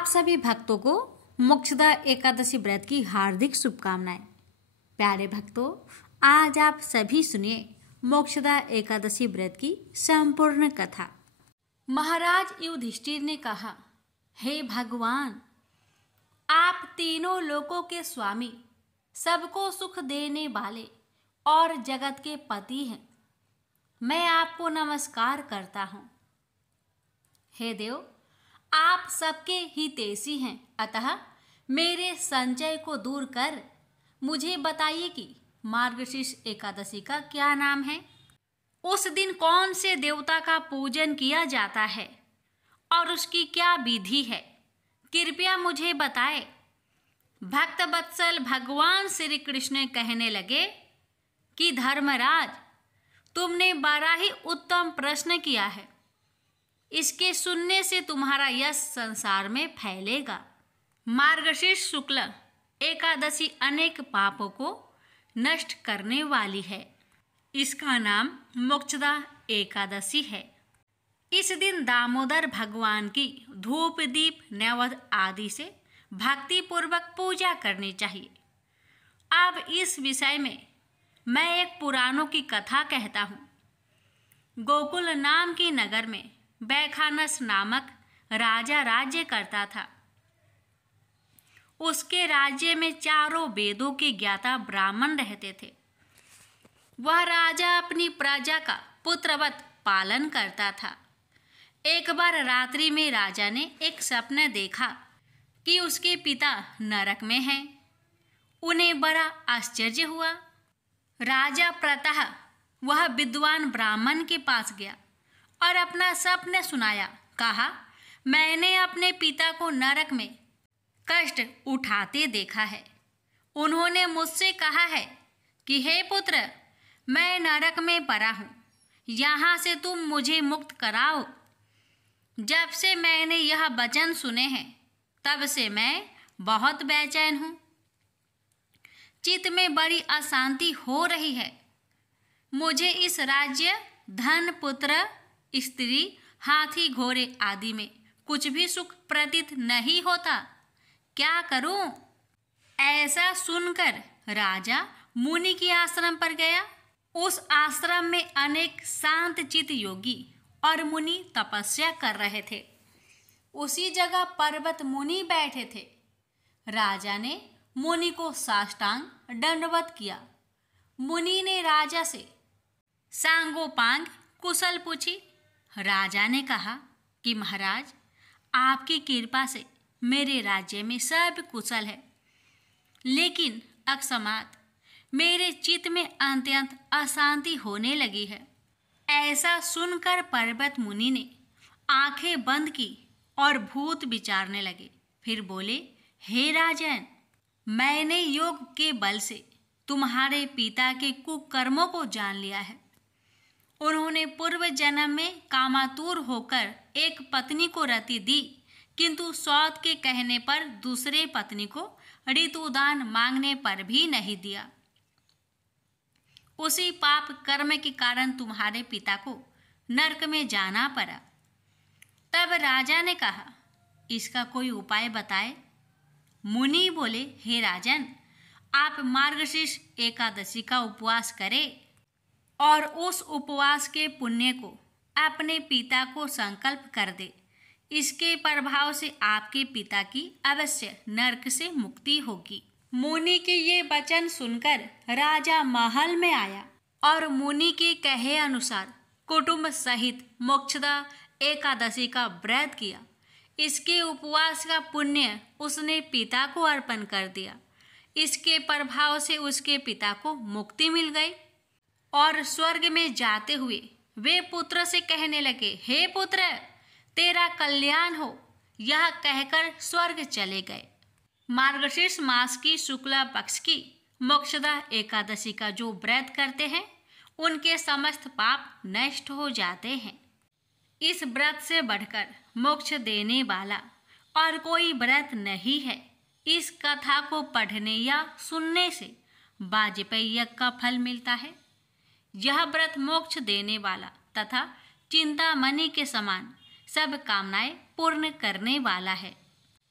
आप सभी भक्तों को मोक्षदा एकादशी व्रत की हार्दिक शुभकामनाएं। प्यारे भक्तों, आज आप सभी सुनिए मोक्षदा एकादशी व्रत की संपूर्ण कथा। महाराज युधिष्ठिर ने कहा, हे भगवान, आप तीनों लोकों के स्वामी, सबको सुख देने वाले और जगत के पति हैं। मैं आपको नमस्कार करता हूँ। हे देव, आप सबके हितैषी हैं, अतः मेरे संचय को दूर कर मुझे बताइए कि मार्गशीर्ष एकादशी का क्या नाम है, उस दिन कौन से देवता का पूजन किया जाता है और उसकी क्या विधि है, कृपया मुझे बताए। भक्त वत्सल भगवान श्री कृष्ण कहने लगे कि धर्मराज, तुमने बड़ा ही उत्तम प्रश्न किया है। इसके सुनने से तुम्हारा यश संसार में फैलेगा। मार्गशीर्ष शुक्ल एकादशी अनेक पापों को नष्ट करने वाली है। इसका नाम मोक्षदा एकादशी है। इस दिन दामोदर भगवान की धूप दीप नैवेद्य आदि से भक्ति पूर्वक पूजा करनी चाहिए। अब इस विषय में मैं एक पुराणों की कथा कहता हूँ। गोकुल नाम के नगर में बैखानस नामक राजा राज्य करता था। उसके राज्य में चारों वेदों के ज्ञाता ब्राह्मण रहते थे। वह राजा अपनी प्रजा का पुत्रवत पालन करता था। एक बार रात्रि में राजा ने एक सपना देखा कि उसके पिता नरक में हैं। उन्हें बड़ा आश्चर्य हुआ। राजा प्रातः वह विद्वान ब्राह्मण के पास गया और अपना सपना सुनाया। कहा, मैंने अपने पिता को नरक में कष्ट उठाते देखा है। उन्होंने मुझसे कहा है कि हे पुत्र, मैं नरक में पड़ा हूँ, यहाँ से तुम मुझे मुक्त कराओ। जब से मैंने यह वचन सुने हैं, तब से मैं बहुत बेचैन हूँ। चित्त में बड़ी अशांति हो रही है। मुझे इस राज्य, धन, पुत्र, स्त्री, हाथी, घोड़े आदि में कुछ भी सुख प्रतीत नहीं होता। क्या करूं? ऐसा सुनकर राजा मुनि के आश्रम पर गया। उस आश्रम में अनेक शांत चित्त योगी और मुनि तपस्या कर रहे थे। उसी जगह पर्वत मुनि बैठे थे। राजा ने मुनि को साष्टांग दंडवत किया। मुनि ने राजा से सांगोपांग कुशल पूछी। राजा ने कहा कि महाराज, आपकी कृपा से मेरे राज्य में सब कुशल है, लेकिन अकस्मात मेरे चित्त में अत्यंत अशांति होने लगी है। ऐसा सुनकर पर्वत मुनि ने आंखें बंद की और भूत विचारने लगे। फिर बोले, हे राजन, मैंने योग के बल से तुम्हारे पिता के कुकर्मों को जान लिया है। उन्होंने पूर्व जन्म में कामातुर होकर एक पत्नी को रति दी, किंतु सौत के कहने पर दूसरे पत्नी को ऋतुदान मांगने पर भी नहीं दिया। उसी पाप कर्म के कारण तुम्हारे पिता को नरक में जाना पड़ा। तब राजा ने कहा, इसका कोई उपाय बताए। मुनि बोले, हे राजन, आप मार्गशीर्ष एकादशी का उपवास करें और उस उपवास के पुण्य को अपने पिता को संकल्प कर दे। इसके प्रभाव से आपके पिता की अवश्य नरक से मुक्ति होगी। मुनि के ये वचन सुनकर राजा महल में आया और मुनि के कहे अनुसार कुटुंब सहित मोक्षदा एकादशी का व्रत किया। इसके उपवास का पुण्य उसने पिता को अर्पण कर दिया। इसके प्रभाव से उसके पिता को मुक्ति मिल गई और स्वर्ग में जाते हुए वे पुत्र से कहने लगे, हे पुत्र, तेरा कल्याण हो। यह कहकर स्वर्ग चले गए। मार्गशीर्ष मास की शुक्ला पक्ष की मोक्षदा एकादशी का जो व्रत करते हैं, उनके समस्त पाप नष्ट हो जाते हैं। इस व्रत से बढ़कर मोक्ष देने वाला और कोई व्रत नहीं है। इस कथा को पढ़ने या सुनने से वाजपेयी यज्ञ का फल मिलता है। यह व्रत मोक्ष देने वाला तथा चिंतामणि के समान सब कामनाएं पूर्ण करने वाला है।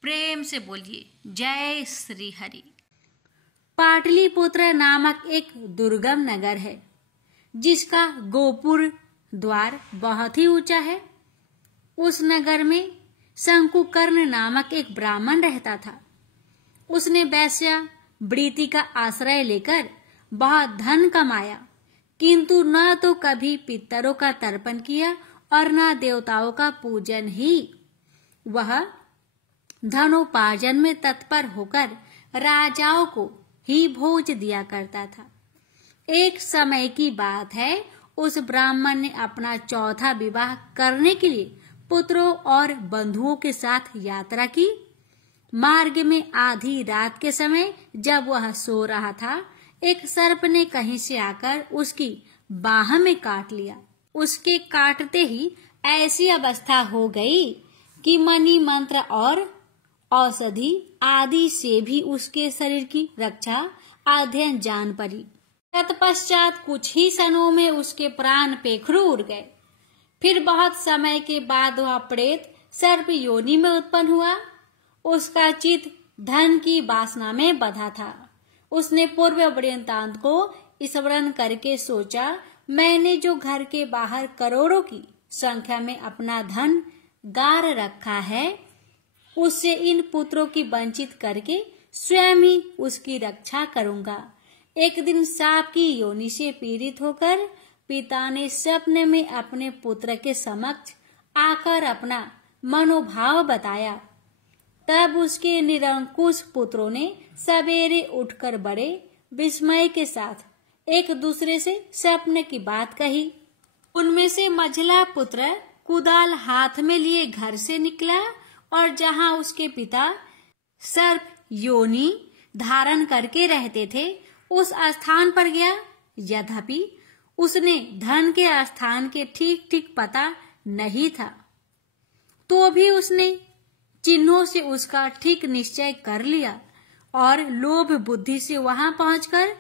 प्रेम से बोलिए जय श्री हरि। पाटलिपुत्र नामक एक दुर्गम नगर है जिसका गोपुर द्वार बहुत ही ऊंचा है। उस नगर में शंकुकर्ण नामक एक ब्राह्मण रहता था। उसने वैश्या वृत्ति का आश्रय लेकर बहुत धन कमाया, किंतु न तो कभी पितरों का तर्पण किया और न देवताओं का पूजन ही। वह धनोपार्जन में तत्पर होकर राजाओं को ही भोज दिया करता था। एक समय की बात है, उस ब्राह्मण ने अपना चौथा विवाह करने के लिए पुत्रों और बंधुओं के साथ यात्रा की। मार्ग में आधी रात के समय जब वह सो रहा था, एक सर्प ने कहीं से आकर उसकी बाह में काट लिया। उसके काटते ही ऐसी अवस्था हो गई कि मणि मंत्र और औषधि आदि से भी उसके शरीर की रक्षा अध्ययन जान पड़ी। तत्पश्चात कुछ ही क्षणों में उसके प्राण पेखरू उड़ गए। फिर बहुत समय के बाद वह प्रेत सर्प योनि में उत्पन्न हुआ। उसका चित्त धन की वासना में बंधा था। उसने पूर्व वृत्तांत को स्मरण करके सोचा, मैंने जो घर के बाहर करोड़ों की संख्या में अपना धन गार रखा है, उससे इन पुत्रों की वंचित करके स्वयं ही उसकी रक्षा करूंगा। एक दिन सांप की योनि से पीड़ित होकर पिता ने स्वप्न में अपने पुत्र के समक्ष आकर अपना मनोभाव बताया। तब उसके निरंकुश पुत्रों ने सवेरे उठकर बड़े विस्मय के साथ एक दूसरे से स्वप्न की बात कही। उनमें से मझला पुत्र कुदाल हाथ में लिए घर से निकला और जहां उसके पिता सर्प योनि धारण करके रहते थे, उस स्थान पर गया। यद्यपि उसने धन के स्थान के ठीक ठीक पता नहीं था, तो भी उसने चिन्हों से उसका ठीक निश्चय कर लिया और लोभ बुद्धि से वहां पहुंचकर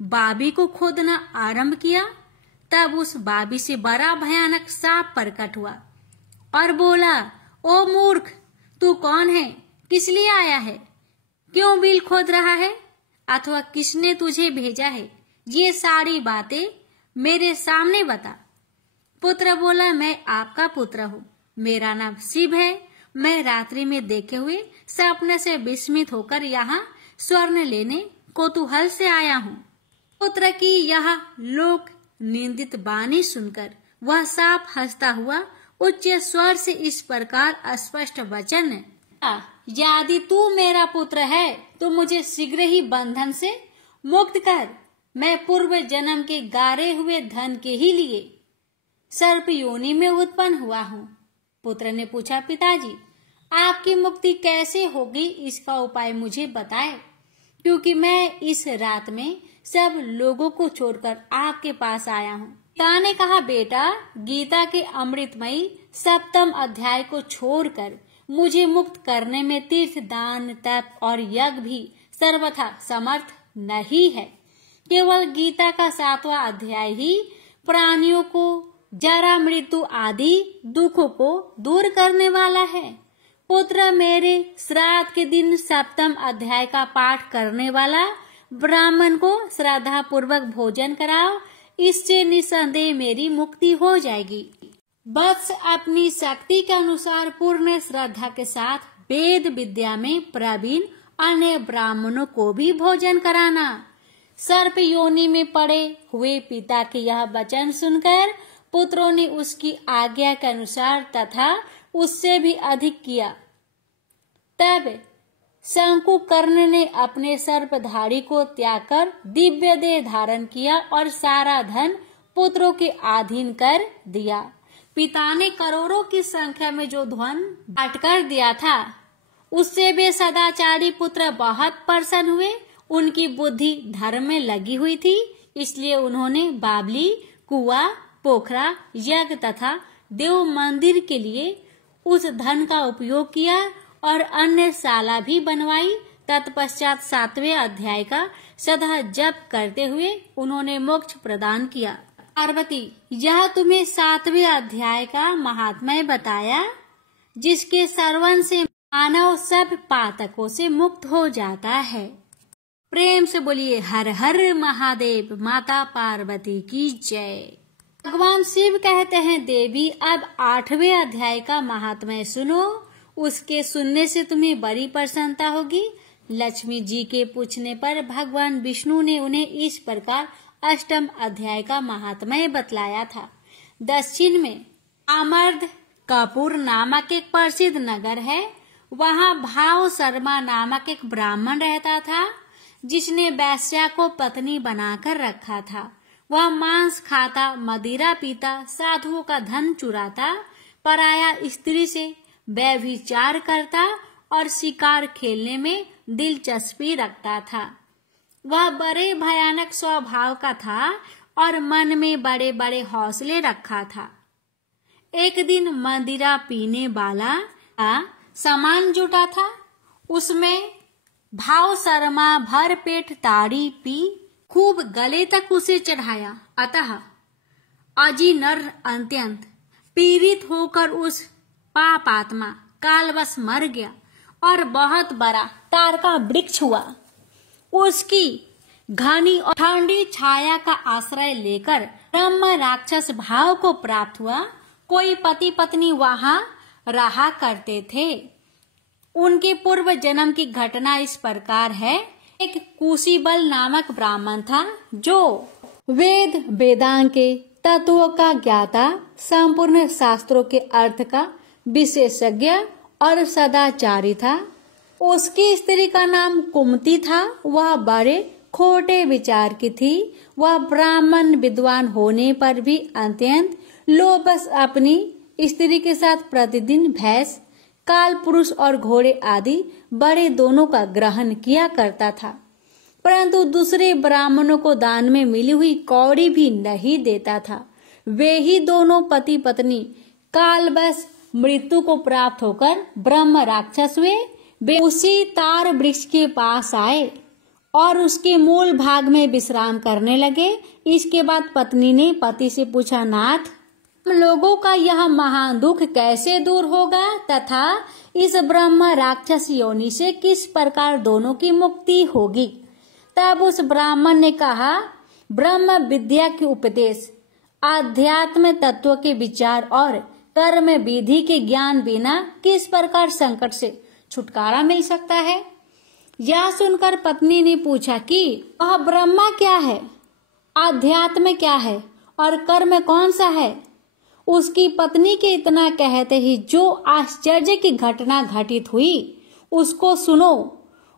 बाबी को खोदना आरंभ किया। तब उस बाबी से बड़ा भयानक सांप प्रकट हुआ और बोला, ओ मूर्ख, तू कौन है? किस लिए आया है? क्यों बिल खोद रहा है? अथवा किसने तुझे भेजा है? ये सारी बातें मेरे सामने बता। पुत्र बोला, मैं आपका पुत्र हूँ, मेरा नाम शिव है। मैं रात्रि में देखे हुए सपने से विस्मित होकर यहाँ स्वर्ण लेने कौतूहल से आया हूँ। पुत्र की यह लोक निंदित वाणी सुनकर वह सांप हंसता हुआ उच्च स्वर से इस प्रकार स्पष्ट वचन, यदि तू मेरा पुत्र है तो मुझे शीघ्र ही बंधन से मुक्त कर। मैं पूर्व जन्म के गारे हुए धन के ही लिए सर्प योनि में उत्पन्न हुआ हूँ। पुत्र ने पूछा, पिताजी, आपकी मुक्ति कैसे होगी, इसका उपाय मुझे बताए, क्योंकि मैं इस रात में सब लोगों को छोड़कर आपके पास आया हूँ। पिता ने कहा, बेटा, गीता के अमृतमयी 7वें अध्याय को छोड़कर मुझे मुक्त करने में तीर्थ, दान, तप और यज्ञ भी सर्वथा समर्थ नहीं है। केवल गीता का 7वां अध्याय ही प्राणियों को जरा, मृत्यु आदि दुखों को दूर करने वाला है। पुत्र, मेरे श्राद्ध के दिन 7वें अध्याय का पाठ करने वाला ब्राह्मण को श्रद्धा पूर्वक भोजन कराओ, इससे निसंदेह मेरी मुक्ति हो जाएगी। वत्स, अपनी शक्ति के अनुसार पूर्ण श्रद्धा के साथ वेद विद्या में प्रवीण अन्य ब्राह्मणों को भी भोजन कराना। सर्प योनि में पड़े हुए पिता के यह वचन सुनकर पुत्रों ने उसकी आज्ञा के अनुसार तथा उससे भी अधिक किया। तब शंकुकर्ण ने अपने सर्पधारी को त्याग कर दिव्य देह धारण किया और सारा धन पुत्रों के अधीन कर दिया। पिता ने करोड़ों की संख्या में जो धन बांट कर दिया था, उससे वे सदाचारी पुत्र बहुत प्रसन्न हुए। उनकी बुद्धि धर्म में लगी हुई थी, इसलिए उन्होंने बावली, कुआं, पोखरा, यज्ञ तथा देव मंदिर के लिए उस धन का उपयोग किया और अन्य शाला भी बनवाई। तत्पश्चात 7वें अध्याय का सदा जप करते हुए उन्होंने मोक्ष प्रदान किया। पार्वती, यह तुम्हें 7वें अध्याय का महात्म्य बताया, जिसके श्रवण से मानव सब पातकों से मुक्त हो जाता है। प्रेम से बोलिए हर हर महादेव, माता पार्वती की जय। भगवान शिव कहते हैं, देवी अब 8वें अध्याय का महात्म्य सुनो, उसके सुनने से तुम्हें बड़ी प्रसन्नता होगी। लक्ष्मी जी के पूछने पर भगवान विष्णु ने उन्हें इस प्रकार 8वें अध्याय का महात्म्य बतलाया था। दक्षिण में आमर्द कपूर नामक एक प्रसिद्ध नगर है। वहाँ भाव शर्मा नामक एक ब्राह्मण रहता था, जिसने वैश्या को पत्नी बनाकर रखा था। वह मांस खाता, मदिरा पीता, साधुओं का धन चुराता, पराया स्त्री से व्यभिचार करता और शिकार खेलने में दिलचस्पी रखता था। वह बड़े भयानक स्वभाव का था और मन में बड़े बड़े हौसले रखा था। एक दिन मदिरा पीने वाला सामान जुटा था। उसमें भाव शर्मा भर पेट ताड़ी पी खूब गले तक उसे चढ़ाया। अतः अजी नर अत्यंत पीड़ित होकर उस पापात्मा कालवश मर गया और बहुत बड़ा तार का वृक्ष हुआ। उसकी घनी और ठंडी छाया का आश्रय लेकर ब्रह्म राक्षस भाव को प्राप्त हुआ। कोई पति पत्नी वहां रहा करते थे। उनके पूर्व जन्म की घटना इस प्रकार है। एक कुशीबल नामक ब्राह्मण था, जो वेद वेदांग के तत्वों का ज्ञाता, संपूर्ण शास्त्रों के अर्थ का विशेषज्ञ और सदाचारी था। उसकी स्त्री का नाम कुमती था। वह बड़े खोटे विचार की थी। वह ब्राह्मण विद्वान होने पर भी अत्यंत लोभवश अपनी स्त्री के साथ प्रतिदिन भैंस, काल पुरुष और घोड़े आदि बड़े दोनों का ग्रहण किया करता था, परंतु दूसरे ब्राह्मणों को दान में मिली हुई कौड़ी भी नहीं देता था। वे ही दोनों पति पत्नी कालवश मृत्यु को प्राप्त होकर ब्रह्म राक्षस हुए। वे उसी तार वृक्ष के पास आए और उसके मूल भाग में विश्राम करने लगे। इसके बाद पत्नी ने पति से पूछा, नाथ, हम लोगों का यह महान दुख कैसे दूर होगा तथा इस ब्रह्म राक्षस योनि से किस प्रकार दोनों की मुक्ति होगी? तब उस ब्राह्मण ने कहा, ब्रह्म विद्या के उपदेश, आध्यात्म तत्व के विचार और कर्म विधि के ज्ञान बिना किस प्रकार संकट से छुटकारा मिल सकता है? यह सुनकर पत्नी ने पूछा कि वह ब्रह्मा क्या है, आध्यात्म क्या है और कर्म कौन सा है? उसकी पत्नी के इतना कहते ही जो आश्चर्य की घटना घटित हुई उसको सुनो।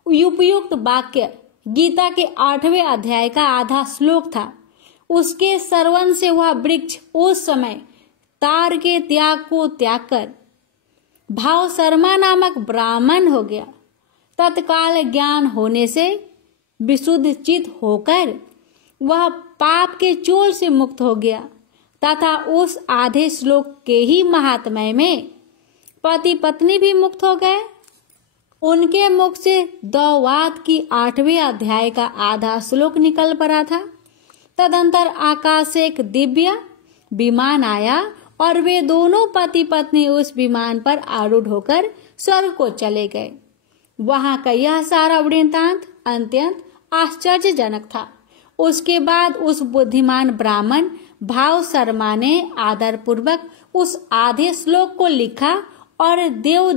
उपयुक्त वाक्य गीता के 8वें अध्याय का आधा श्लोक था। उसके श्रवण से वह वृक्ष उस समय तार के त्याग को त्याग कर भाव शर्मा नामक ब्राह्मण हो गया। तत्काल ज्ञान होने से विशुद्ध चित होकर वह पाप के चोल से मुक्त हो गया तथा उस आधे श्लोक के ही महात्म्य में पति पत्नी भी मुक्त हो गए। उनके मुख से द्वैवाद की 8वें अध्याय का आधा श्लोक निकल पड़ा था। तदंतर आकाश से एक दिव्य विमान आया और वे दोनों पति पत्नी उस विमान पर आरूढ़ होकर स्वर्ग को चले गए। वहां का यह सारा वृत्तांत अत्यंत आश्चर्यजनक था। उसके बाद उस बुद्धिमान ब्राह्मण भाव शर्मा ने आदर पूर्वक उस आधे श्लोक को लिखा और देव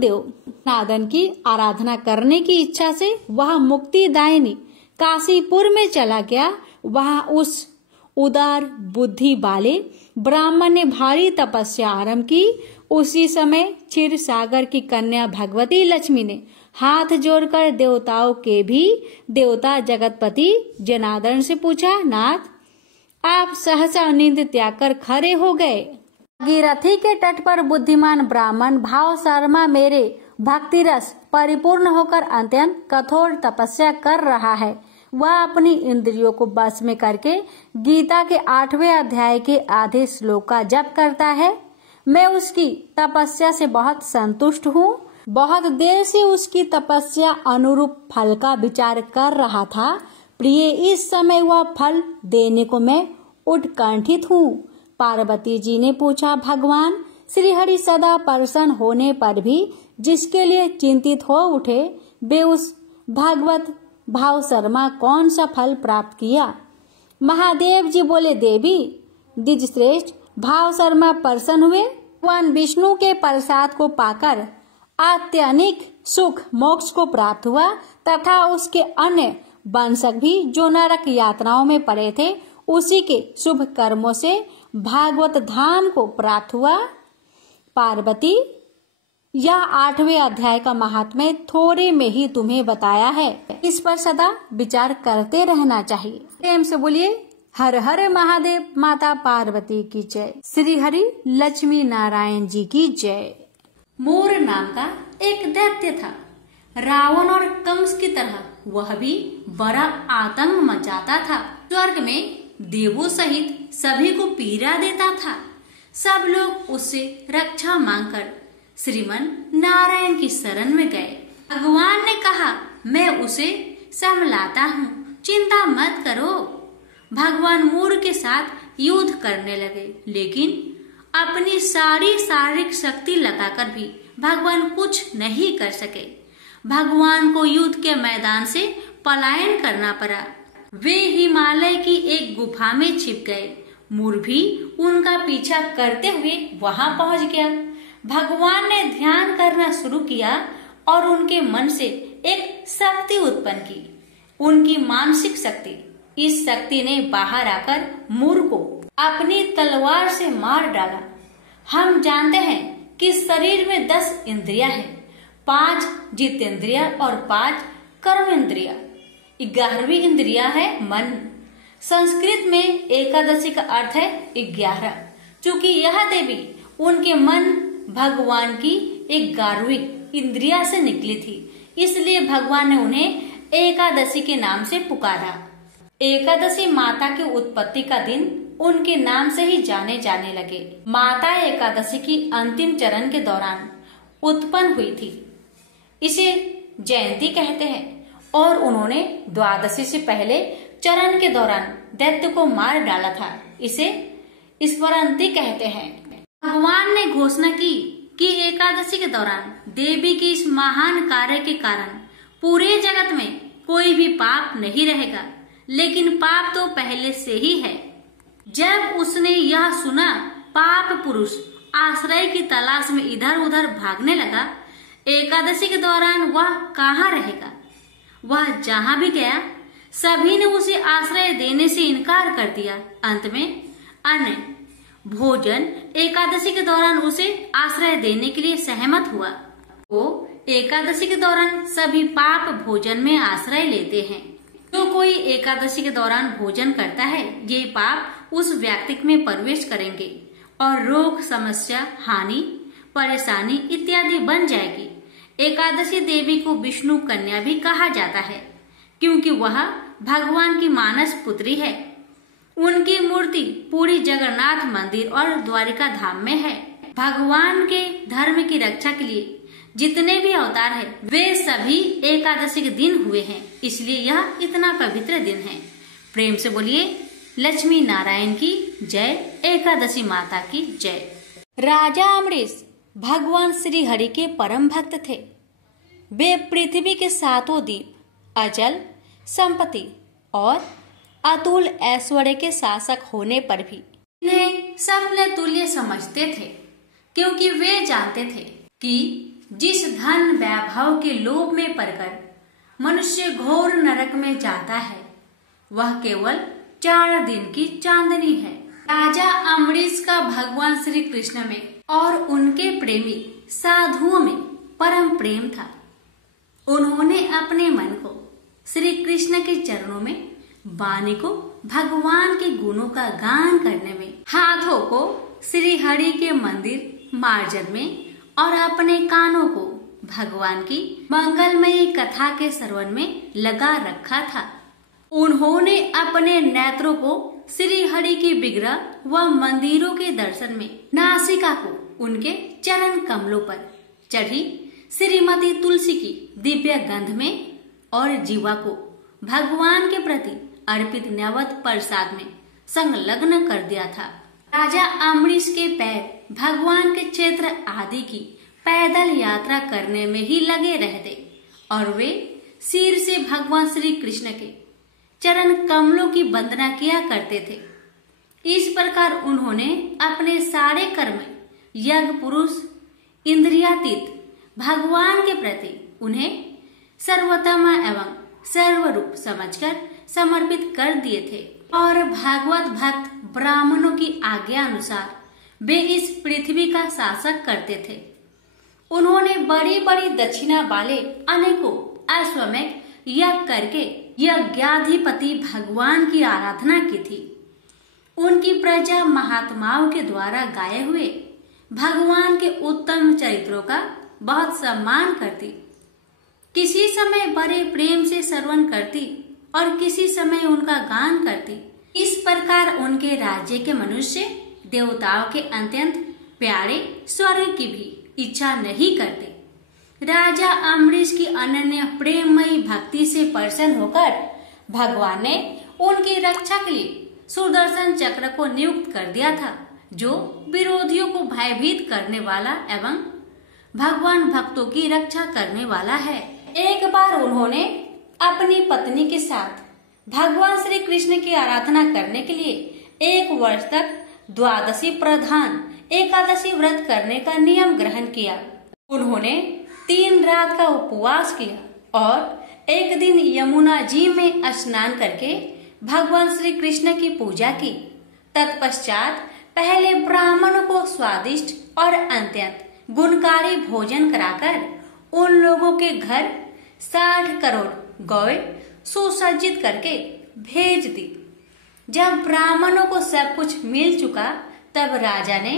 नादन की आराधना करने की इच्छा से वह मुक्तिदायिनी काशीपुर में चला गया। वहां उस उदार बुद्धि वाले ब्राह्मण ने भारी तपस्या आरंभ की। उसी समय क्षीर सागर की कन्या भगवती लक्ष्मी ने हाथ जोड़कर देवताओं के भी देवता जगतपति जनार्दन से पूछा, नाथ, आप सहसा नींद त्याग कर खड़े हो गए। भागीरथी के तट पर बुद्धिमान ब्राह्मण भाव शर्मा मेरे भक्ति रस परिपूर्ण होकर अत्यंत कठोर तपस्या कर रहा है। वह अपनी इंद्रियों को बस में करके गीता के 8वें अध्याय के आधे श्लोक का जप करता है। मैं उसकी तपस्या से बहुत संतुष्ट हूँ। बहुत देर से उसकी तपस्या अनुरूप फल का विचार कर रहा था। प्रिय, इस समय वह फल देने को मैं उत्कंठित हूँ। पार्वती जी ने पूछा, भगवान, श्रीहरि सदा प्रसन्न होने पर भी जिसके लिए चिंतित हो उठे, वे उस भागवत भाव शर्मा कौन सा फल प्राप्त किया। महादेव जी बोले, देवी द्विज श्रेष्ठ भाव शर्मा प्रसन्न हुए, भगवान विष्णु के प्रसाद को पाकर अत्यधिक सुख मोक्ष को प्राप्त हुआ तथा उसके अन्य वंशक भी जो नरक यातनाओं में पड़े थे उसी के शुभ कर्मों से भागवत धाम को प्राप्त हुआ। पार्वती, यह 8वें अध्याय का महात्म्य थोड़े में ही तुम्हें बताया है, इस पर सदा विचार करते रहना चाहिए। प्रेम से बोलिए हर हर महादेव। माता पार्वती की जय। श्री हरि लक्ष्मी नारायण जी की जय। मोर नाम का एक दैत्य था। रावण और कंस की तरह वह भी बड़ा आतंक मचाता था। स्वर्ग में देवों सहित सभी को पीड़ा देता था। सब लोग उससे रक्षा मांगकर श्रीमन नारायण की शरण में गए। भगवान ने कहा, मैं उसे संभलाता हूँ, चिंता मत करो। भगवान मोर के साथ युद्ध करने लगे, लेकिन अपनी सारी शारीरिक शक्ति लगाकर भी भगवान कुछ नहीं कर सके। भगवान को युद्ध के मैदान से पलायन करना पड़ा। वे हिमालय की एक गुफा में छिप गए। मोर भी उनका पीछा करते हुए वहां पहुंच गया। भगवान ने ध्यान करना शुरू किया और उनके मन से एक शक्ति उत्पन्न की, उनकी मानसिक शक्ति। इस शक्ति ने बाहर आकर मोर को अपनी तलवार से मार डाला। हम जानते हैं कि शरीर में 10 इंद्रियां हैं, 5 जितेंद्रिया और 5 कर्म इंद्रिया। 11वीं इंद्रिया है मन। संस्कृत में एकादशी का अर्थ है 11। चूंकि यह देवी उनके मन भगवान की 11वीं इंद्रिया से निकली थी, इसलिए भगवान ने उन्हें एकादशी के नाम से पुकारा। एकादशी माता की उत्पत्ति का दिन उनके नाम से ही जाने जाने लगे। माता एकादशी की अंतिम चरण के दौरान उत्पन्न हुई थी, इसे जयंती कहते हैं। और उन्होंने द्वादशी से पहले चरण के दौरान दैत्य को मार डाला था, इसे स्मरणती कहते हैं। भगवान ने घोषणा की कि एकादशी के दौरान देवी की इस महान कार्य के कारण पूरे जगत में कोई भी पाप नहीं रहेगा, लेकिन पाप तो पहले से ही है। जब उसने यह सुना, पाप पुरुष आश्रय की तलाश में इधर उधर भागने लगा। एकादशी के दौरान वह कहाँ रहेगा? वह जहाँ भी गया, सभी ने उसे आश्रय देने से इनकार कर दिया। अंत में अन्य भोजन एकादशी के दौरान उसे आश्रय देने के लिए सहमत हुआ। वो एकादशी के दौरान सभी पाप भोजन में आश्रय लेते हैं। जो कोई एकादशी के दौरान भोजन करता है, ये पाप उस व्यक्ति में प्रवेश करेंगे और रोग, समस्या, हानि, परेशानी इत्यादि बन जाएगी। एकादशी देवी को विष्णु कन्या भी कहा जाता है, क्योंकि वह भगवान की मानस पुत्री है। उनकी मूर्ति पूरी जगन्नाथ मंदिर और द्वारिका धाम में है। भगवान के धर्म की रक्षा के लिए जितने भी अवतार हैं, वे सभी एकादशी के दिन हुए हैं, इसलिए यह इतना पवित्र दिन है। प्रेम से बोलिए लक्ष्मी नारायण की जय, एकादशी माता की जय। राजा अमरीश भगवान श्री हरि के परम भक्त थे। वे पृथ्वी के 7 द्वीप, अचल संपत्ति और अतुल ऐश्वर्य के शासक होने पर भी इन्हें सबने तुल्य समझते थे, क्योंकि वे जानते थे कि जिस धन वैभव के लोभ में पड़कर मनुष्य घोर नरक में जाता है, वह केवल 4 दिन की चांदनी है। राजा अमरीश का भगवान श्री कृष्ण में और उनके प्रेमी साधुओं में परम प्रेम था। उन्होंने अपने मन को श्री कृष्ण के चरणों में, वाणी को भगवान के गुणों का गान करने में, हाथों को श्री हरि के मंदिर मार्जन में और अपने कानों को भगवान की मंगलमयी कथा के श्रवण में लगा रखा था। उन्होंने अपने नेत्रों को श्री हरि की विग्रह व मंदिरों के दर्शन में, नासिका को उनके चरण कमलों पर चढ़ी श्रीमती तुलसी की दिव्य गंध में और जीवा को भगवान के प्रति अर्पित नैवेद्य प्रसाद में संलग्न कर दिया था। राजा अमरीश के पैर भगवान के क्षेत्र आदि की पैदल यात्रा करने में ही लगे रहते और वे सिर से भगवान श्री कृष्ण के चरण कमलों की वंदना किया करते थे। इस प्रकार उन्होंने अपने सारे कर्म यज्ञ पुरुष इंद्रियातीत भगवान के प्रति उन्हें सर्वोत्तम एवं सर्वरूप समझकर समर्पित कर दिए थे और भागवत भक्त ब्राह्मणों की आज्ञा अनुसार वे इस पृथ्वी का शासक करते थे। उन्होंने बड़ी बड़ी दक्षिणा वाले अनेकों अश्वमेध यज्ञ करके यज्ञाधिपति भगवान की आराधना की थी। उनकी प्रजा महात्माओं के द्वारा गाए हुए भगवान के उत्तम चरित्रों का बहुत सम्मान करती, किसी समय बड़े प्रेम से श्रवण करती और किसी समय उनका गान करती। इस प्रकार उनके राज्य के मनुष्य देवताओं के अत्यंत प्यारे स्वर्ग की भी इच्छा नहीं करते। राजा अम्बरीश की अनन्य प्रेममयी भक्ति से प्रसन्न होकर भगवान ने उनकी रक्षा के लिए सुदर्शन चक्र को नियुक्त कर दिया था, जो विरोधियों को भयभीत करने वाला एवं भगवान भक्तों की रक्षा करने वाला है। एक बार उन्होंने अपनी पत्नी के साथ भगवान श्री कृष्ण की आराधना करने के लिए 1 वर्ष तक द्वादशी प्रधान एकादशी व्रत करने का नियम ग्रहण किया। उन्होंने 3 रात का उपवास किया और एक दिन यमुना जी में स्नान करके भगवान श्री कृष्ण की पूजा की। तत्पश्चात पहले ब्राह्मणों को स्वादिष्ट और अत्यंत गुणकारी भोजन कराकर उन लोगों के घर 60 करोड़ गौएं सुसज्जित करके भेज दी। जब ब्राह्मणों को सब कुछ मिल चुका तब राजा ने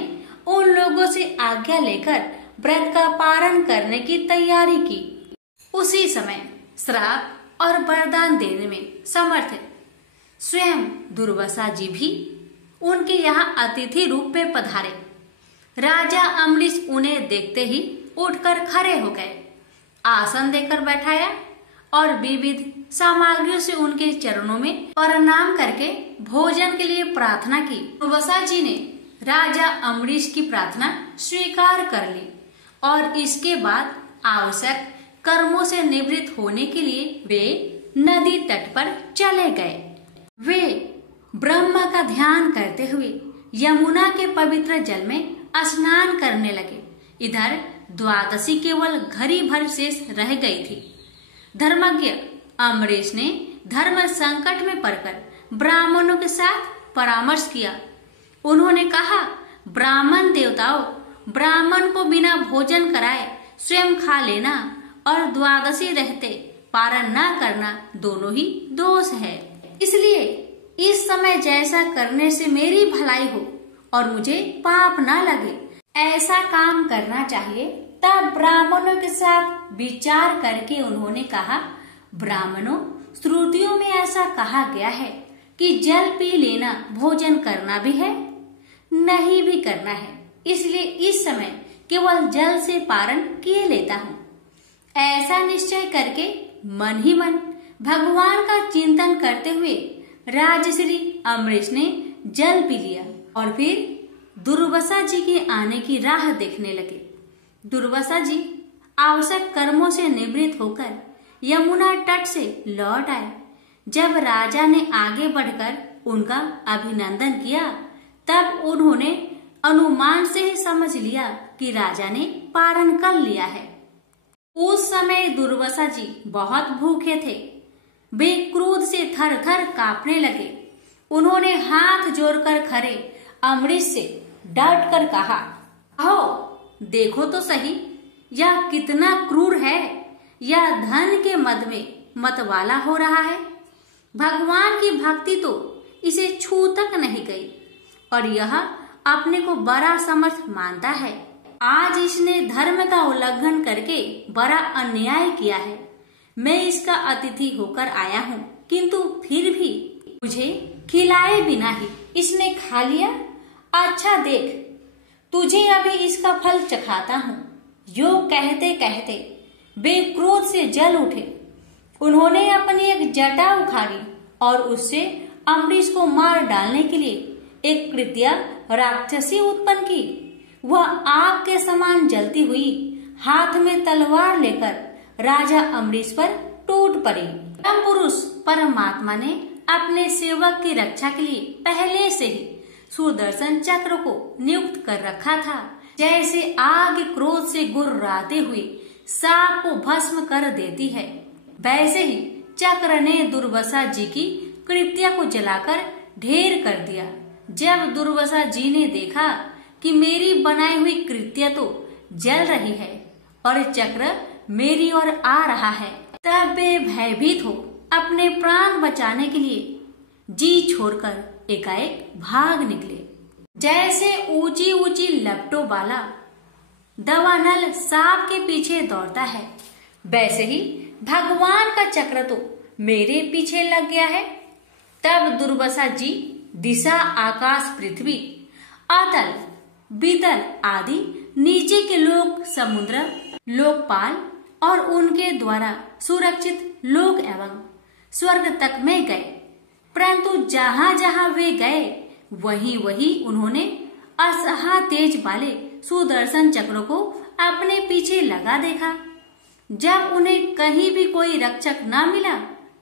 उन लोगों से आज्ञा लेकर व्रत का पारण करने की तैयारी की। उसी समय श्राप और वरदान देने में समर्थ स्वयं दुर्वासा जी भी उनके यहाँ अतिथि रूप में पधारे। राजा अम्बरीश उन्हें देखते ही उठकर खड़े हो गए, आसन देकर बैठाया और विविध सामग्रियों से उनके चरणों में प्रणाम करके भोजन के लिए प्रार्थना की। दुर्वासा जी ने राजा अम्बरीश की प्रार्थना स्वीकार कर ली और इसके बाद आवश्यक कर्मों से निवृत्त होने के लिए वे नदी तट पर चले गए। वे ब्रह्मा का ध्यान करते हुए यमुना के पवित्र जल में स्नान करने लगे। इधर द्वादशी केवल घड़ी भर शेष रह गई थी। धर्मज्ञ अम्बरीश ने धर्म संकट में पड़कर ब्राह्मणों के साथ परामर्श किया। उन्होंने कहा, ब्राह्मण देवताओं, ब्राह्मण को बिना भोजन कराए स्वयं खा लेना और द्वादशी रहते पारण न करना दोनों ही दोष है। इसलिए इस समय जैसा करने से मेरी भलाई हो और मुझे पाप न लगे ऐसा काम करना चाहिए। तब ब्राह्मणों के साथ विचार करके उन्होंने कहा, ब्राह्मणों, श्रुतियों में ऐसा कहा गया है कि जल पी लेना भोजन करना भी है, नहीं भी करना है, इसलिए इस समय केवल जल से पारण किए लेता हूँ। ऐसा निश्चय करके मन ही मन भगवान का चिंतन करते हुए राजश्री अम्बरीश ने जल पी लिया और फिर दुर्वासा जी के आने की राह देखने लगे। दुर्वासा जी आवश्यक कर्मों से निवृत्त होकर यमुना तट से लौट आए। जब राजा ने आगे बढ़कर उनका अभिनंदन किया तब उन्होंने अनुमान से ही समझ लिया कि राजा ने पारण कर लिया है। उस समय दुर्वासा जी बहुत भूखे थे। वे क्रोध से थर थर कांपने लगे। उन्होंने हाथ जोड़कर खड़े अम्बरीश से डट कर कहा, आओ देखो तो सही, यह कितना क्रूर है, यह धन के मद में मतवाला हो रहा है। भगवान की भक्ति तो इसे छू तक नहीं गई और यह अपने को बड़ा समर्थ मानता है। आज इसने धर्म का उल्लंघन करके बड़ा अन्याय किया है। मैं इसका अतिथि होकर आया हूँ, किंतु फिर भी मुझे खिलाए बिना ही इसने खा लिया। अच्छा देख, तुझे अभी इसका फल चखाता हूँ। यो कहते कहते वे क्रोध से जल उठे। उन्होंने अपनी एक जटा उखाड़ी और उससे अम्बरीश को मार डालने के लिए एक कृत्या राक्षसी उत्पन्न की। वह आग के समान जलती हुई हाथ में तलवार लेकर राजा अम्बरीश पर टूट पड़ी। परम पुरुष परमात्मा ने अपने सेवक की रक्षा के लिए पहले से ही सुदर्शन चक्र को नियुक्त कर रखा था। जैसे आग क्रोध से गुर्राते हुए सांप को भस्म कर देती है, वैसे ही चक्र ने दुर्वासा जी की कृत्या को जलाकर ढेर कर दिया। जब दुर्वासा जी ने देखा कि मेरी बनाई हुई कृत्या तो जल रही है और चक्र मेरी ओर आ रहा है, तब वे भयभीत हो अपने प्राण बचाने के लिए जी छोड़कर एकाएक भाग निकले। जैसे ऊंची ऊंची लपटों वाला दवानल सांप के पीछे दौड़ता है, वैसे ही भगवान का चक्र तो मेरे पीछे लग गया है। तब दुर्वासा जी दिशा, आकाश, पृथ्वी, अतल, बीतल आदि नीचे के लोक, समुद्र, लोकपाल और उनके द्वारा सुरक्षित लोक एवं स्वर्ग तक में गए। परंतु जहाँ जहाँ वे गए वहीं वहीं उन्होंने असहा तेज वाले सुदर्शन चक्र को अपने पीछे लगा देखा। जब उन्हें कहीं भी कोई रक्षक न मिला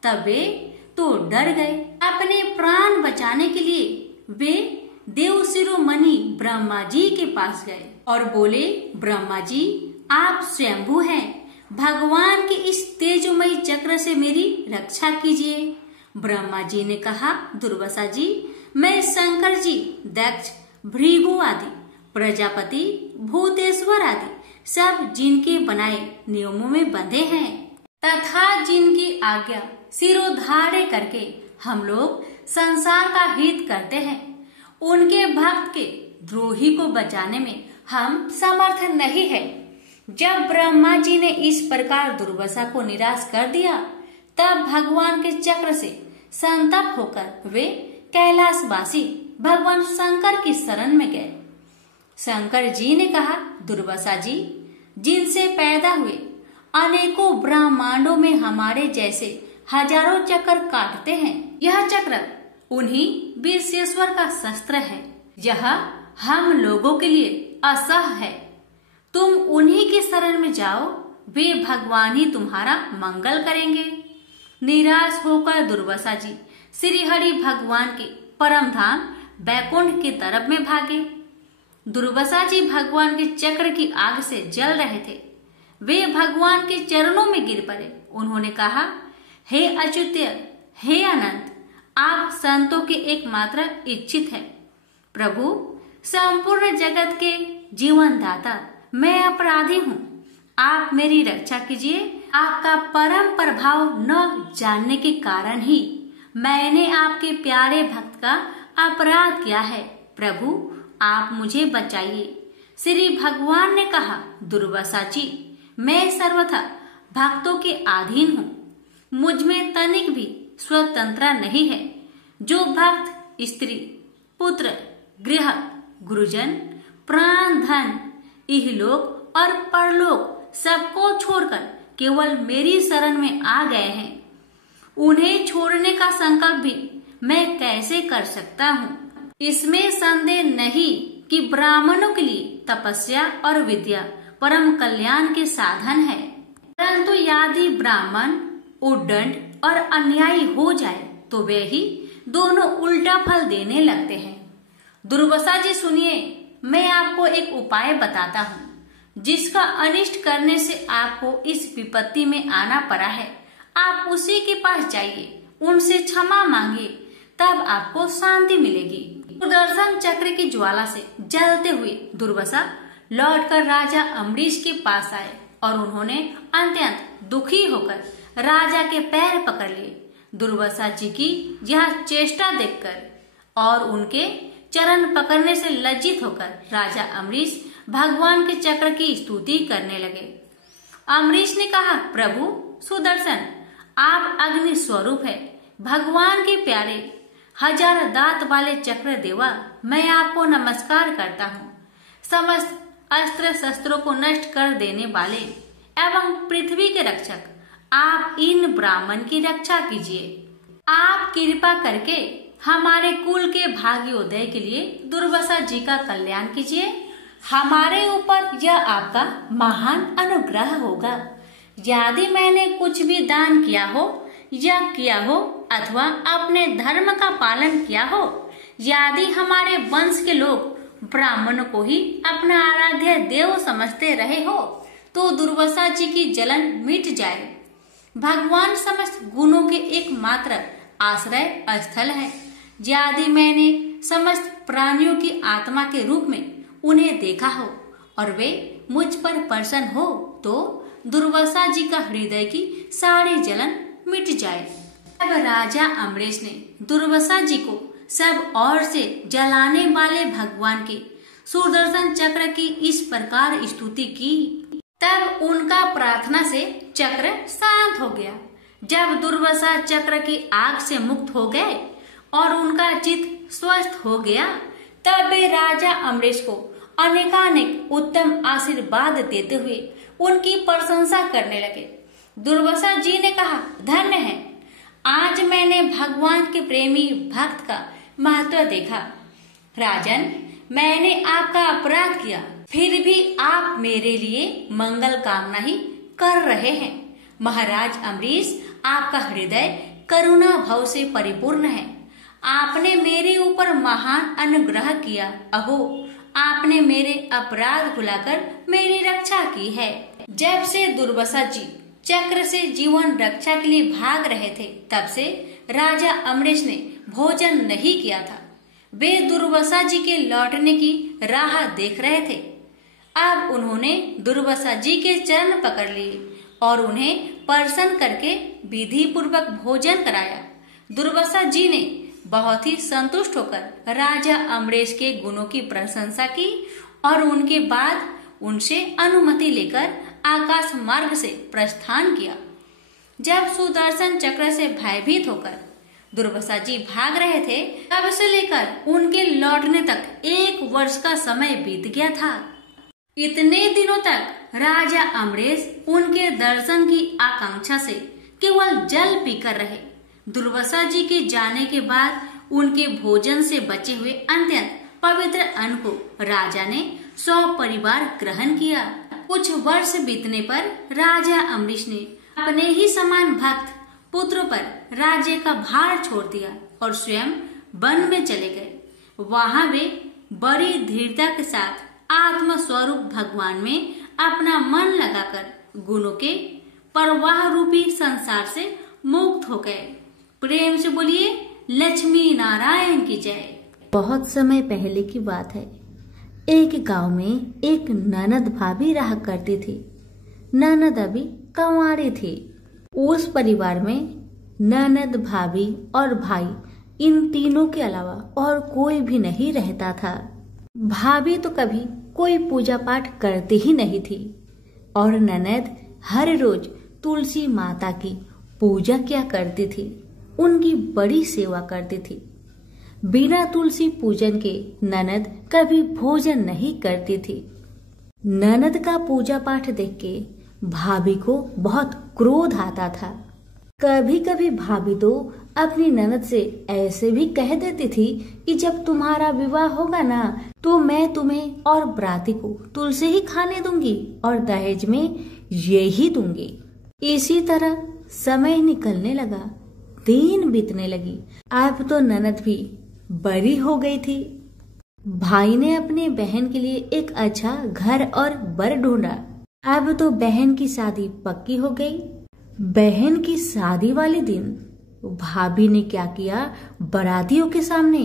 तब वे तो डर गए। अपने प्राण बचाने के लिए वे देव शिरोमणि ब्रह्मा जी के पास गए और बोले, ब्रह्मा जी आप स्वयंभू हैं, भगवान के इस तेजोमयी चक्र से मेरी रक्षा कीजिए। ब्रह्मा जी ने कहा, दुर्वासा जी मैं शंकर जी, दक्ष, भृगु आदि, प्रजापति, भूतेश्वर आदि सब जिनके बनाए नियमों में बंधे हैं तथा जिनकी आज्ञा सिरोधार्य करके हम लोग संसार का हित करते हैं, उनके भक्त के द्रोही को बचाने में हम समर्थ नहीं है। जब ब्रह्मा जी ने इस प्रकार दुर्वासा को निराश कर दिया, तब भगवान के चक्र से संतप्त होकर वे कैलाशवासी भगवान शंकर की शरण में गए। शंकर जी ने कहा, दुर्वासा जी जिनसे पैदा हुए अनेकों ब्रह्मांडों में हमारे जैसे हजारों चक्र काटते हैं, यह चक्र उन्हीं विश्वेश्वर का शस्त्र है। यह हम लोगों के लिए असह्य है। तुम उन्हीं की शरण में जाओ, वे भगवान ही तुम्हारा मंगल करेंगे। निराश होकर दुर्वासा जी श्री हरि भगवान के परम धाम बैकुंठ की तरफ में भागे। दुर्वासा जी भगवान के चक्र की आग से जल रहे थे। वे भगवान के चरणों में गिर पड़े। उन्होंने कहा, हे अच्युत्य, हे अनंत, आप संतों के एकमात्र इच्छित है। प्रभु, संपूर्ण जगत के जीवन दाता, मैं अपराधी हूँ, आप मेरी रक्षा कीजिए। आपका परम प्रभाव न जानने के कारण ही मैंने आपके प्यारे भक्त का अपराध किया है। प्रभु, आप मुझे बचाइए। श्री भगवान ने कहा, दुर्वासा जी मैं सर्वथा भक्तों के अधीन हूँ, मुझ में तनिक भी स्वतंत्रता नहीं है। जो भक्त स्त्री, पुत्र, गृह, गुरुजन, प्राण, धन, इहलोक और परलोक सबको छोड़कर केवल मेरी शरण में आ गए हैं, उन्हें छोड़ने का संकल्प भी मैं कैसे कर सकता हूँ। इसमें संदेह नहीं कि ब्राह्मणों के लिए तपस्या और विद्या परम कल्याण के साधन है, परंतु यदि ब्राह्मण उद्दंड और अन्यायी हो जाए तो वे ही दोनों उल्टा फल देने लगते हैं। दुर्वासा जी सुनिए, मैं आपको एक उपाय बताता हूँ जिसका अनिष्ट करने से आपको इस विपत्ति में आना पड़ा है। आप उसी के पास जाइए, उनसे क्षमा मांगिए, तब आपको शांति मिलेगी। सुदर्शन चक्र की ज्वाला से जलते हुए दुर्वासा लौटकर राजा अम्बरीश के पास आए और उन्होंने अत्यंत दुखी होकर राजा के पैर पकड़ लिए। दुर्वासा जी की यह चेष्टा देखकर और उनके चरण पकड़ने से लज्जित होकर राजा अम्बरीश भगवान के चक्र की स्तुति करने लगे। अम्बरीश ने कहा, प्रभु सुदर्शन, आप अग्नि स्वरूप है, भगवान के प्यारे हजार दांत वाले चक्र देवा, मैं आपको नमस्कार करता हूँ। समस्त अस्त्र शस्त्रों को नष्ट कर देने वाले एवं पृथ्वी के रक्षक, आप इन ब्राह्मण की रक्षा कीजिए। आप कृपा करके हमारे कुल के भाग्योदय के लिए दुर्वासा जी का कल्याण कीजिए। हमारे ऊपर यह आपका महान अनुग्रह होगा। यदि मैंने कुछ भी दान किया हो या किया हो अथवा अपने धर्म का पालन किया हो, यदि हमारे वंश के लोग ब्राह्मण को ही अपना आराध्य देव समझते रहे हो, तो दुर्वासा जी की जलन मिट जाए। भगवान समस्त गुणों के एकमात्र आश्रय स्थल है। यदि मैंने समस्त प्राणियों की आत्मा के रूप में उन्हें देखा हो और वे मुझ पर प्रसन्न हो, तो दुर्वासा जी का हृदय की सारी जलन मिट जाए। अब राजा अम्बरीश ने दुर्वासा जी को सब ओर से जलाने वाले भगवान के सुदर्शन चक्र की इस प्रकार स्तुति की। तब उनका प्रार्थना से चक्र शांत हो गया। जब दुर्वासा चक्र की आग से मुक्त हो गए और उनका चित्त स्वस्थ हो गया, तब वे राजा अम्बरीश को अनेकानेक उत्तम आशीर्वाद देते हुए उनकी प्रशंसा करने लगे। दुर्वासा जी ने कहा, धन्य है, आज मैंने भगवान के प्रेमी भक्त का महत्व देखा। राजन, मैंने आपका अपराध किया, फिर भी आप मेरे लिए मंगल कामना ही कर रहे हैं। महाराज अम्बरीश, आपका हृदय करुणा भाव से परिपूर्ण है। आपने मेरे ऊपर महान अनुग्रह किया। अहो, आपने मेरे अपराध भुलाकर मेरी रक्षा की है। जब से दुर्वासा जी चक्र से जीवन रक्षा के लिए भाग रहे थे, तब से राजा अम्बरीश ने भोजन नहीं किया था। वे दुर्वासा जी के लौटने की राह देख रहे थे। अब उन्होंने दुर्वासा जी के चरण पकड़ लिए और उन्हें प्रसन्न करके विधि पूर्वक भोजन कराया। दुर्वासा जी ने बहुत ही संतुष्ट होकर राजा अम्बरीश के गुणों की प्रशंसा की और उनके बाद उनसे अनुमति लेकर आकाश मार्ग से प्रस्थान किया। जब सुदर्शन चक्र से भयभीत होकर दुर्वासा जी भाग रहे थे, तब से लेकर उनके लौटने तक 1 वर्ष का समय बीत गया था। इतने दिनों तक राजा अम्बरीश उनके दर्शन की आकांक्षा से केवल जल पीकर रहे। दुर्वासा जी के जाने के बाद उनके भोजन से बचे हुए अत्यंत पवित्र अन्न को राजा ने सपरिवार ग्रहण किया। कुछ वर्ष बीतने पर राजा अम्बरीश ने अपने ही समान भक्त पुत्र पर राज्य का भार छोड़ दिया और स्वयं वन में चले गए। वहां वे बड़ी धीरता के साथ आत्म स्वरूप भगवान में अपना मन लगाकर गुणों के प्रवाह रूपी संसार से मुक्त हो गए। प्रेम से बोलिए लक्ष्मी नारायण की जय। बहुत समय पहले की बात है। एक गांव में एक ननद भाभी रहा करती थी। ननद अभी कंवारी थी। उस परिवार में ननद, भाभी और भाई, इन तीनों के अलावा और कोई भी नहीं रहता था। भाभी तो कभी कोई पूजा पाठ करती ही नहीं थी और ननद हर रोज तुलसी माता की पूजा किया करती थी, उनकी बड़ी सेवा करती थी। बिना तुलसी पूजन के ननद कभी भोजन नहीं करती थी। ननद का पूजा पाठ देख के भाभी को बहुत क्रोध आता था। कभी कभी भाभी तो अपनी ननद से ऐसे भी कह देती थी कि जब तुम्हारा विवाह होगा ना, तो मैं तुम्हें और बराती को तुलसी ही खाने दूंगी और दहेज में यही दूंगी। इसी तरह समय निकलने लगा, दिन बीतने लगी। अब तो ननद भी बड़ी हो गई थी। भाई ने अपने बहन के लिए एक अच्छा घर और बर ढूंढा। अब तो बहन की शादी पक्की हो गई। बहन की शादी वाले दिन भाभी ने क्या किया, बारातियों के सामने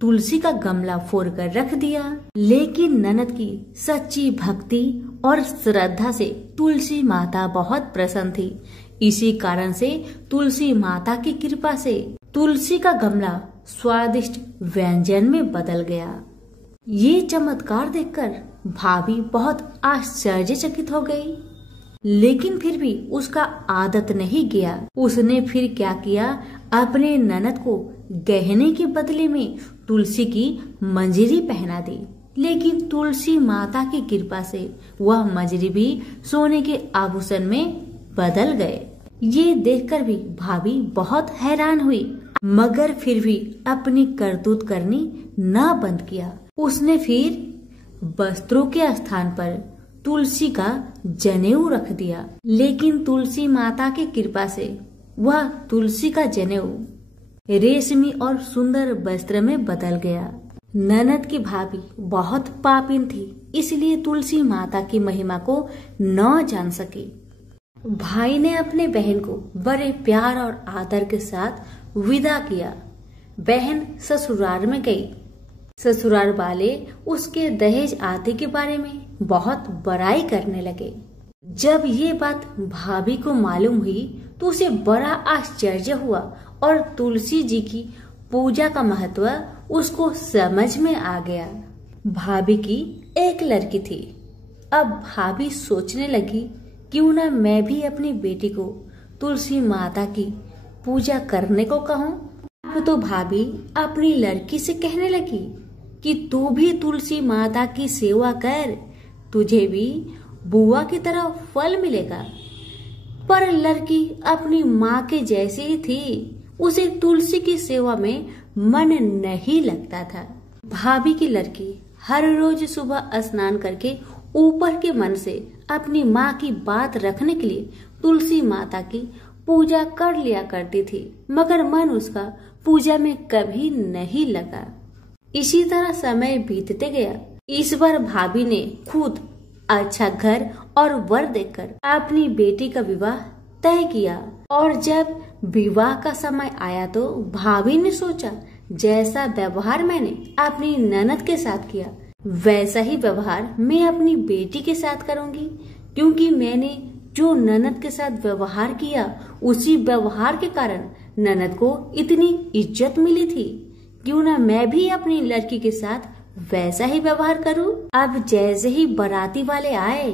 तुलसी का गमला फोड़कर रख दिया। लेकिन ननद की सच्ची भक्ति और श्रद्धा से तुलसी माता बहुत प्रसन्न थी। इसी कारण से तुलसी माता की कृपा से तुलसी का गमला स्वादिष्ट व्यंजन में बदल गया। ये चमत्कार देखकर भाभी बहुत आश्चर्यचकित हो गई, लेकिन फिर भी उसका आदत नहीं गया। उसने फिर क्या किया, अपने ननद को गहने के बदले में तुलसी की मंजरी पहना दी। लेकिन तुलसी माता की कृपा से वह मंजरी भी सोने के आभूषण में बदल गए। ये देखकर भी भाभी बहुत हैरान हुई, मगर फिर भी अपनी करतूत करनी न बंद किया। उसने फिर वस्त्रों के स्थान पर तुलसी का जनेऊ रख दिया। लेकिन तुलसी माता की कृपा से वह तुलसी का जनेऊ रेशमी और सुंदर वस्त्र में बदल गया। ननद की भाभी बहुत पापिन थी, इसलिए तुलसी माता की महिमा को न जान सकी। भाई ने अपने बहन को बड़े प्यार और आदर के साथ विदा किया। बहन ससुराल में गई। ससुराल वाले उसके दहेज आदि के बारे में बहुत बड़ाई करने लगे। जब ये बात भाभी को मालूम हुई तो उसे बड़ा आश्चर्य हुआ और तुलसी जी की पूजा का महत्व उसको समझ में आ गया। भाभी की एक लड़की थी। अब भाभी सोचने लगी, क्यों ना मैं भी अपनी बेटी को तुलसी माता की पूजा करने को कहूँ। अब तो भाभी अपनी लड़की से कहने लगी कि तू भी तुलसी माता की सेवा कर, तुझे भी बुआ की तरह फल मिलेगा। पर लड़की अपनी माँ के जैसी ही थी, उसे तुलसी की सेवा में मन नहीं लगता था। भाभी की लड़की हर रोज सुबह स्नान करके ऊपर के मन से अपनी माँ की बात रखने के लिए तुलसी माता की पूजा कर लिया करती थी, मगर मन उसका पूजा में कभी नहीं लगा। इसी तरह समय बीतते गया। इस बार भाभी ने खुद अच्छा घर और वर देखकर अपनी बेटी का विवाह तय किया। और जब विवाह का समय आया तो भाभी ने सोचा, जैसा व्यवहार मैंने अपनी ननद के साथ किया वैसा ही व्यवहार मैं अपनी बेटी के साथ करूंगी, क्योंकि मैंने जो ननद के साथ व्यवहार किया उसी व्यवहार के कारण ननद को इतनी इज्जत मिली थी। क्यों ना मैं भी अपनी लड़की के साथ वैसा ही व्यवहार करूं। अब जैसे ही बाराती वाले आए,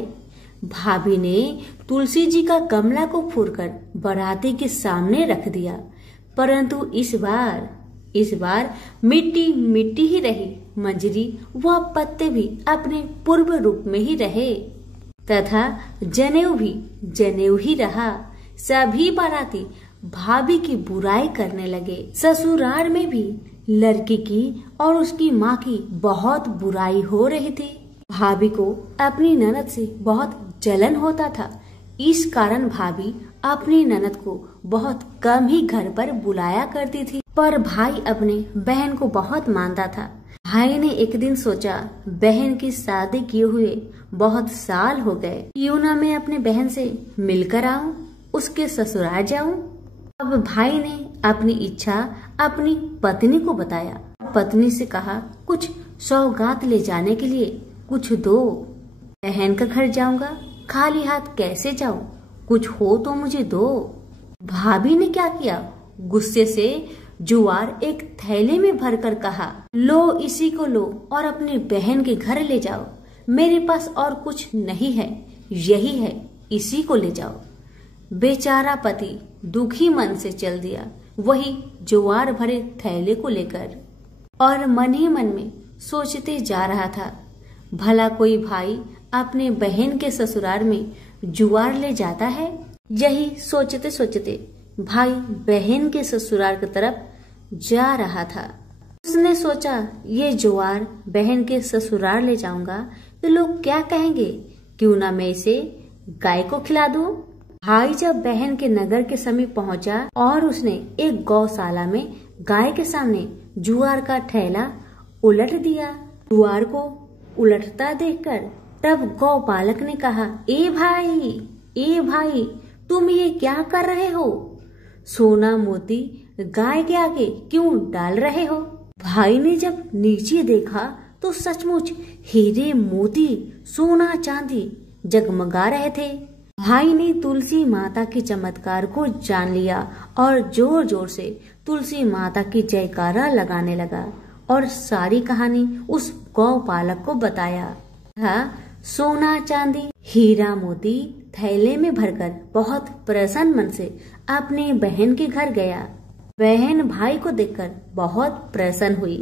भाभी ने तुलसी जी का गमला को फोड़कर बाराती के सामने रख दिया, परंतु इस बार मिट्टी मिट्टी ही रही। मंजरी व पत्ते भी अपने पूर्व रूप में ही रहे तथा जनेऊ भी जनेऊ ही रहा। सभी बाराती भाभी की बुराई करने लगे। ससुराल में भी लड़की की और उसकी माँ की बहुत बुराई हो रही थी। भाभी को अपनी ननद से बहुत जलन होता था। इस कारण भाभी अपनी ननद को बहुत कम ही घर पर बुलाया करती थी। पर भाई अपने बहन को बहुत मानता था। भाई ने एक दिन सोचा, बहन की शादी किए हुए बहुत साल हो गए, क्यों ना मैं अपने बहन से मिलकर आऊं, उसके ससुराल जाऊं। अब भाई ने अपनी इच्छा अपनी पत्नी को बताया। पत्नी से कहा, कुछ सौगात ले जाने के लिए कुछ दो। बहन का घर जाऊंगा, खाली हाथ कैसे जाऊं, कुछ हो तो मुझे दो। भाभी ने क्या किया, गुस्से से जुआर एक थैले में भरकर कहा, लो इसी को लो और अपनी बहन के घर ले जाओ। मेरे पास और कुछ नहीं है, यही है, इसी को ले जाओ। बेचारा पति दुखी मन से चल दिया, वही जुआर भरे थैले को लेकर, और मन ही मन में सोचते जा रहा था, भला कोई भाई अपने बहन के ससुराल में जुआर ले जाता है। यही सोचते सोचते भाई बहन के ससुराल की तरफ जा रहा था। उसने सोचा, ये जुआर बहन के ससुराल ले जाऊंगा तो लोग क्या कहेंगे, क्यों ना मैं इसे गाय को खिला दूं। भाई जब बहन के नगर के समीप पहुंचा और उसने एक गौशाला में गाय के सामने जुआर का थैला उलट दिया। जुआर को उलटता देखकर तब गौपालक ने कहा, ए भाई तुम ये क्या कर रहे हो, सोना मोती गाय के आगे क्यों डाल रहे हो। भाई ने जब नीचे देखा तो सचमुच हीरे मोती सोना चांदी जगमगा रहे थे। भाई ने तुलसी माता के चमत्कार को जान लिया और जोर जोर से तुलसी माता की जयकारा लगाने लगा और सारी कहानी उस गौपालक को बताया। सोना चांदी हीरा मोती थैले में भरकर बहुत प्रसन्न मन से अपने बहन के घर गया। बहन भाई को देखकर बहुत प्रसन्न हुई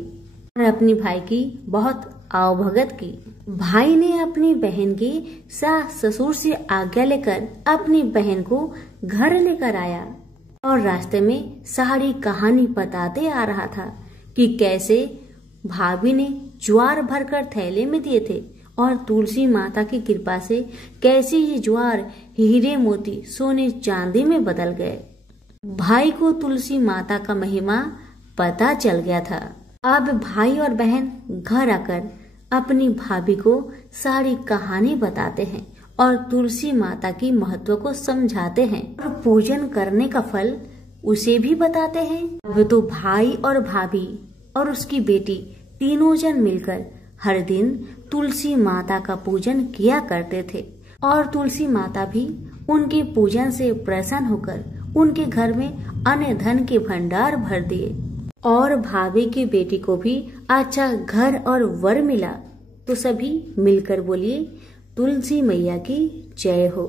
और अपनी भाई की बहुत आवभगत की। भाई ने अपनी बहन की सास ससुर से आज्ञा लेकर अपनी बहन को घर लेकर आया और रास्ते में सारी कहानी बताते आ रहा था कि कैसे भाभी ने ज्वार भरकर थैले में दिए थे और तुलसी माता की कृपा से कैसे ये ज्वार हीरे मोती सोने चांदी में बदल गए। भाई को तुलसी माता का महिमा पता चल गया था। अब भाई और बहन घर आकर अपनी भाभी को सारी कहानी बताते हैं और तुलसी माता की महत्व को समझाते हैं और पूजन करने का फल उसे भी बताते हैं। अब तो भाई और भाभी और उसकी बेटी तीनों जन मिलकर हर दिन तुलसी माता का पूजन किया करते थे और तुलसी माता भी उनके पूजन से प्रसन्न होकर उनके घर में अन्न धन के भंडार भर दिए और भाभी की बेटी को भी अच्छा घर और वर मिला। तो सभी मिलकर बोलिए तुलसी मैया की जय हो।